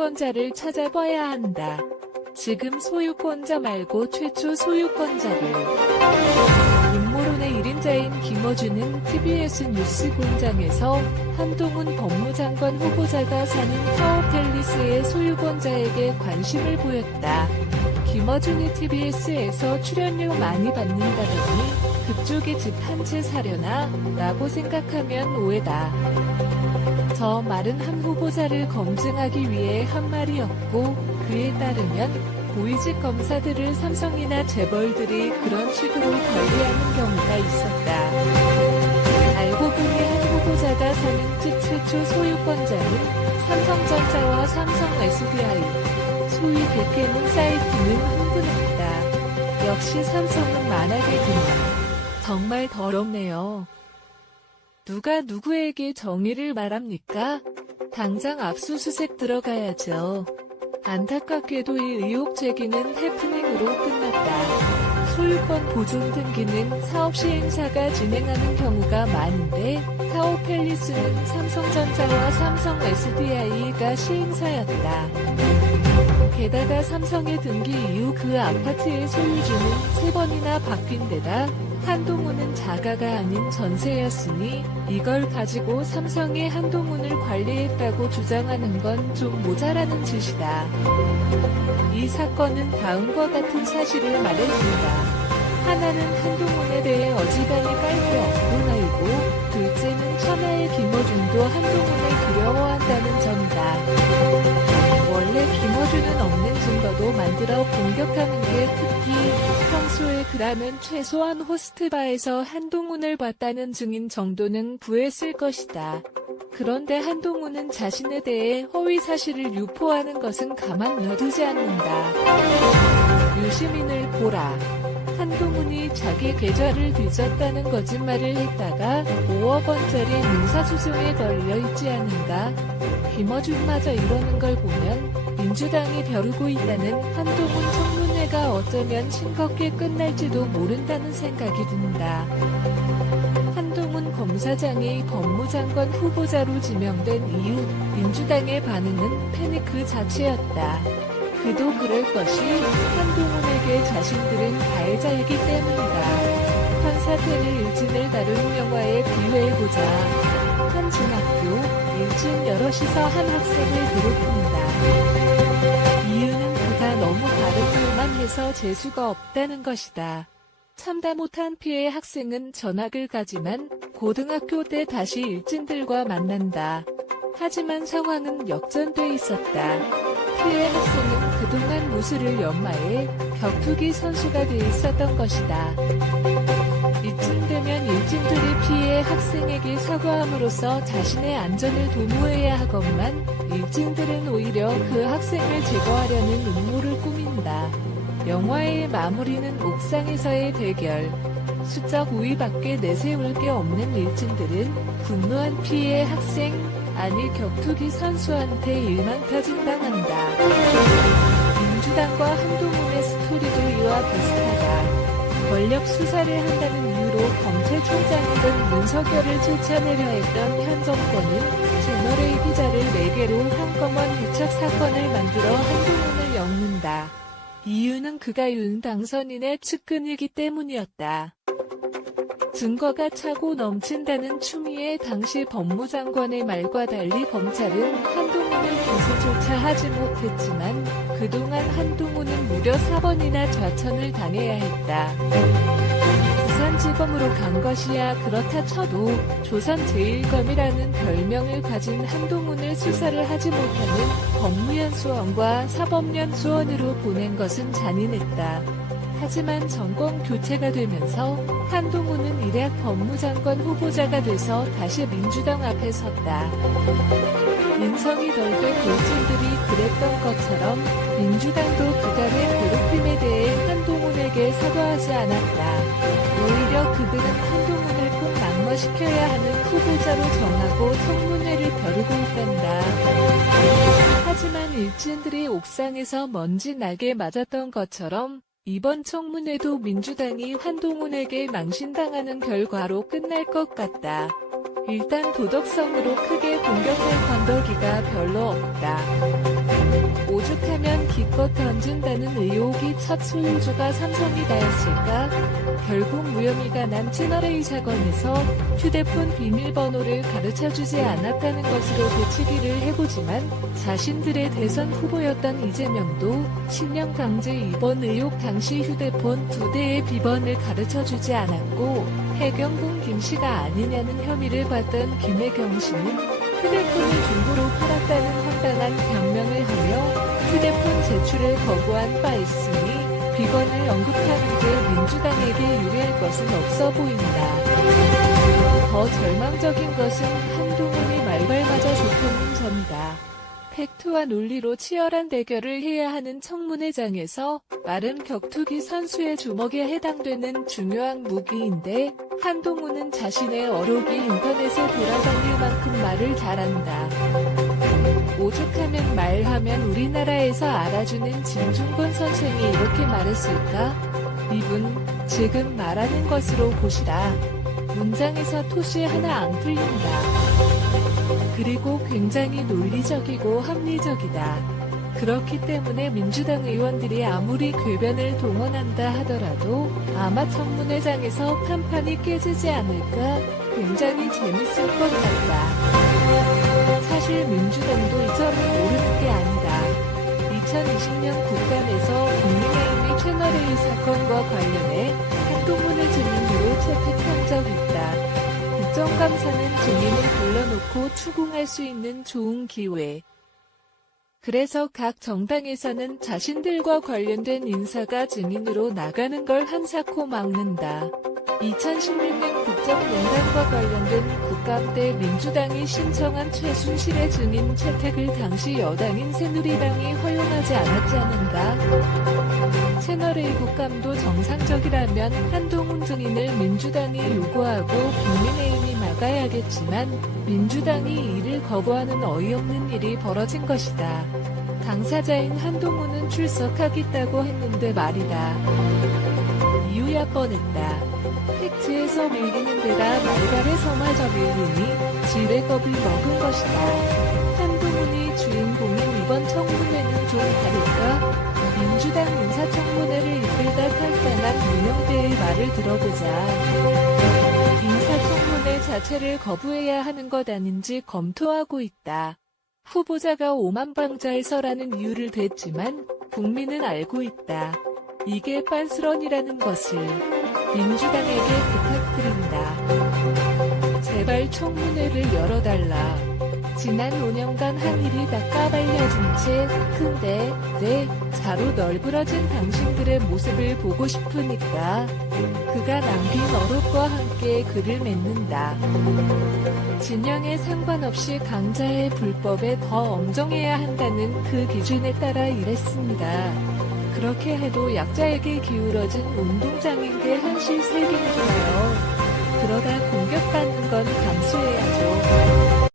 소유권자를 찾아봐야 한다. 지금 소유권자 말고 최초 소유권자를. 음모론의 1인자인 김어준은 TBS 뉴스공장에서 한동훈 법무장관 후보자가 사는 타워팰리스의 소유권자에게 관심을 보였다. 김어준이 TBS에서 출연료 많이 받는다더니 그쪽에 집 한 채 사려나? 라고 생각하면 오해다. 저 말은 한 후보자를 검증하기 위해 한 말이었고, 그에 따르면 고위직 검사들을 삼성이나 재벌들이 그런 식으로 관리하는 경우가 있었다. 알고 보니 한 후보자가 사는 집 최초 소유권자는 삼성전자와 삼성 SDI, 소위 백개문 사이트는 흥분했다. 역시 삼성은 만하게 드나. 정말 더럽네요. 누가 누구에게 정의를 말합니까? 당장 압수수색 들어가야죠. 안타깝게도 이 의혹 제기는 해프닝으로 끝났다. 소유권 보존 등기는 사업 시행사가 진행하는 경우가 많은데 타워팰리스는 삼성전자와 삼성 SDI가 시행사였다. 게다가 삼성의 등기 이후 그 아파트의 소유주는 3번이나 바뀐 데다 한동훈은 자가가 아닌 전세였으니 이걸 가지고 삼성이 한동훈을 관리했다고 주장하는 건 좀 모자라는 짓이다. 이 사건은 다음과 같은 사실을 말해준다. 하나는 한동훈에 대해 어지간히 깔 게 없는 아이고, 둘째는 천하의 김어준도 한동훈을 두려워한다는 점이다. 원래 김어준은 없는 증거도 만들어 공격하는 게 특기, 평소에 그라면 최소한 호스트바에서 한동훈을 봤다는 증인 정도는 구했을 것이다. 그런데 한동훈은 자신에 대해 허위 사실을 유포하는 것은 가만 놔두지 않는다. 유시민을 보라. 한동훈이 자기 계좌를 뒤졌다는 거짓말을 했다가 5억 원짜리 민사소송에 걸려 있지 않은가? 김어준마저 이러는 걸 보면 민주당이 벼르고 있다는 한동훈 청문회가 어쩌면 싱겁게 끝날지도 모른다는 생각이 든다. 한동훈 검사장이 법무장관 후보자로 지명된 이후 민주당의 반응은 패닉 그 자체였다. 그도 그럴 것이 한동훈에게 자신들은 가해자이기 때문이다. 현 사태를 일진을 다룬 영화에 비유해보자. 한 중학교, 일진 여럿이서 한 학생을 괴롭힌다. 이유는 그가 너무 다르기만 해서 재수가 없다는 것이다. 참다 못한 피해 학생은 전학을 가지만 고등학교 때 다시 일진들과 만난다. 하지만 상황은 역전돼 있었다. 피해 학생은 그동안 무술을 연마해 격투기 선수가 돼 있었던 것이다. 이쯤 되면 일진들이 피해 학생에게 사과함으로써 자신의 안전을 도모해야 하건만 일진들은 오히려 그 학생을 제거하려는 음모를 꾸민다. 영화의 마무리는 옥상에서의 대결. 수적 우위밖에 내세울 게 없는 일진들은 분노한 피해 학생, 아니 격투기 선수한테 일망타진당한다. 민주당과 한동훈의 스토리도 이와 비슷하다. 권력 수사를 한다는 이유로 검찰총장이던 윤석열을 쫓아내려 했던 현 정권은 채널A 기자를 4개로 한꺼번에 유착 사건을 만들어 한동훈을 엮는다. 이유는 그가 윤 당선인의 측근이기 때문이었다. 증거가 차고 넘친다는 추미애 당시 법무장관의 말과 달리 검찰은 한동훈을 기소조차 하지 못했지만 그동안 한동훈은 무려 4번이나 좌천을 당해야 했다. 부산지검으로 간 것이야 그렇다 쳐도 조선제일검이라는 별명을 가진 한동훈을 수사를 하지 못하는 법무연수원과 사법연수원으로 보낸 것은 잔인했다. 하지만 정권 교체가 되면서 한동훈은 일약 법무장관 후보자가 돼서 다시 민주당 앞에 섰다. 인성이 덜 된 일진들이 그랬던 것처럼 민주당도 그간의 괴롭힘에 대해 한동훈에게 사과하지 않았다. 오히려 그들은 한동훈을 꼭 낙마시켜야 하는 후보자로 정하고 청문회를 벼르고 있단다. 하지만 일진들이 옥상에서 먼지 나게 맞았던 것처럼 이번 청문회도 민주당이 한동훈에게 망신당하는 결과로 끝날 것 같다. 일단 도덕성으로 크게 공격할 건더기가 별로 없다. 오죽하면 기껏 던진다는 의혹이 첫 소유주가 삼성이 다였을까? 결국 무혐의가 난 채널A 사건에서 휴대폰 비밀번호를 가르쳐주지 않았다는 것으로 되치기를 해보지만 자신들의 대선 후보였던 이재명도 신형 강제 입원 의혹 당시 휴대폰 2대의 비번을 가르쳐주지 않았고 해경군 김씨가 아니냐는 혐의를 받던 김혜경 씨는 휴대폰을 중고로 팔았다는 황당한 변명을 하며 휴대폰 제출을 거부한 바 있으니 비번을 언급하는 게 민주당에게 유리할 것은 없어 보인다. 더 절망적인 것은 한동훈이 말발맞아 좁혀는 점이다. 팩트와 논리로 치열한 대결을 해야 하는 청문회장에서 말은 격투기 선수의 주먹에 해당되는 중요한 무기인데 한동훈은 자신의 어록이 인터넷에 돌아다닐 만큼 말을 잘한다. 오죽하면 말하면 우리나라에서 알아주는 진중권 선생이 이렇게 말했을까? 이분, 지금 말하는 것으로 보시라. 문장에서 토시 하나 안 풀린다. 그리고 굉장히 논리적이고 합리적이다. 그렇기 때문에 민주당 의원들이 아무리 궤변을 동원한다 하더라도 아마 청문회장에서 판판이 깨지지 않을까 굉장히 재밌을 것 같다. 사실 민주당도 이 점을 모르는 게 아니다. 2020년 국감에서 국민의힘이 채널A 사건과 관련해 한동훈을 증인으로 채택한 적 있다. 국정감사는 증인을 불러놓고 추궁할 수 있는 좋은 기회. 그래서 각 정당에서는 자신들과 관련된 인사가 증인으로 나가는 걸 한사코 막는다. 2016년 국정농단과 관련된 국감 때 민주당이 신청한 최순실의 증인 채택을 당시 여당인 새누리당이 허용하지 않았지 않은가? 채널A 국감도 정상적이라면 한동훈 증인을 민주당이 요구하고 국민의힘이 막아야겠지만 민주당이 이를 거부하는 어이없는 일이 벌어진 것이다. 당사자인 한동훈은 출석하겠다고 했는데 말이다. 이유야 뻔했다. 팩트에서 밀리는 데다 말발에서마저 밀리니 지뢰겁을 먹은 것이다. 한동훈이 주인공인 이번 청문회는 좀 다를까? 민주당 인사청문회를 이끌다 탈당한 문영대의 말을 들어보자. 인사청문회 자체를 거부해야 하는 것 아닌지 검토하고 있다. 후보자가 오만방자해서라는 이유를 댔지만 국민은 알고 있다. 이게 빤스런이라는 것을 민주당에게 부탁드린다. 제발 청문회를 열어달라. 지난 5년간 한 일이 다 까발려진 채 큰데 자로 널브러진 당신들의 모습을 보고 싶으니까 그가 남긴 어록과 함께 글을 맺는다. 진영에 상관없이 강자의 불법에 더 엄정해야 한다는 그 기준에 따라 일했습니다. 그렇게 해도 약자에게 기울어진 운동장인 게 한시 세긴 좋아요. 그러다 공격받는 건 감수해야죠.